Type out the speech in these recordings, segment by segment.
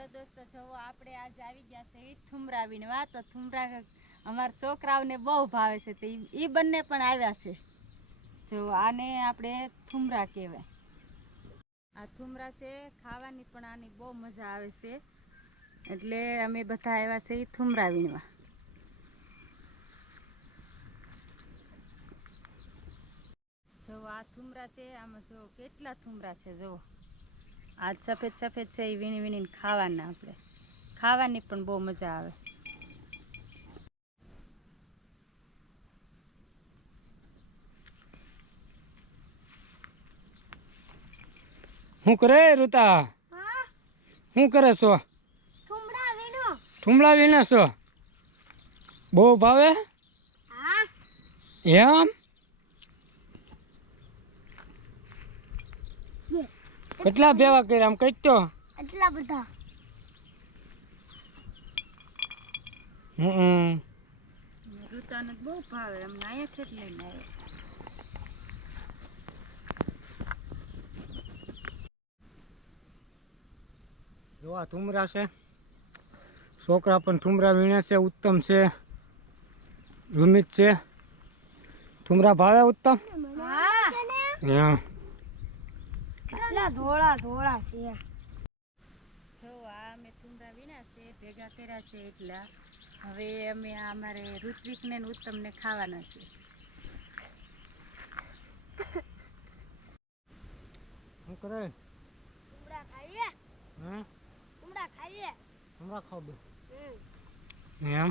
હાલો દોસ્તો, જો આપણે આજ આવી ગયા છે થુમરા વીણવા. તો થુમરા અમારા છોકરાઓને બહુ ભાવે છે, તો એ બંને પણ આવ્યા છે. જો આને આપણે થુમરા કહેવાય. આ થુમરા છે, ખાવાની પણ આની બહુ મજા આવે છે, એટલે અમે બધા આવ્યા છે થુમરા વીણવા. જો આ થુમરા છે, આમાં જો કેટલા થુમરા છે. જો આ સફેદ સફેદ છે, એ વીણી વીણીને ખાવાના. આપણે ખાવાની પણ બહુ મજા આવે. શું કરે ઋતા? શું કરે છો? થુમડા વીણે છો? બહુ ભાવે એમ? કેટલા ભેવા કર્યા આમ કઈ તો? એટલા બધા. ઋતાને બહુ ભાવે, અમને અહીંયા કેટલી લઈને આવ્યો. જો આ થુમરા છે, છોકરા પણ થુમરા વીણે છે. ઉત્તમ છે, રૂમિત છે. થુમરા ભાવે ઉત્તમ? હા. કેટલા ધોળા ધોળા છે. જો આ અમે થુમરા વીણા છે, ભેગા કર્યા છે, એટલા હવે અમે અમારે ઋત્વિકને ને ઉત્તમને ખાવાના છે. શું કરે? થુમડા ખાઈએ. હે? થુમડા ખાઈએ. થુમરા ખાવ બે? એમ?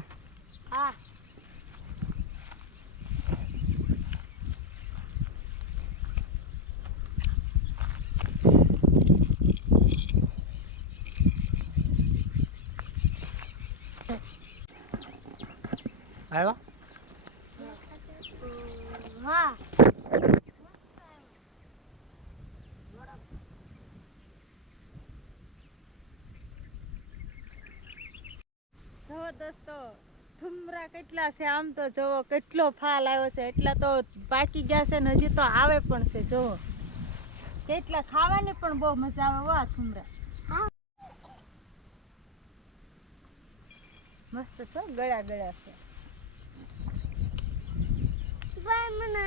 હા. આવ્યા? હા. જો દોસ્તો, થુમરા કેટલા છે, આમ તો જોવો કેટલો ફાલ આવ્યો છે. એટલા તો પાકી ગયા છે ને હજી તો આવે પણ છે. જોવો કેટલા, ખાવાની પણ બહુ મજા આવે. આ થુમરા મસ્ત છે, ગળા ગળા છે. બાય મને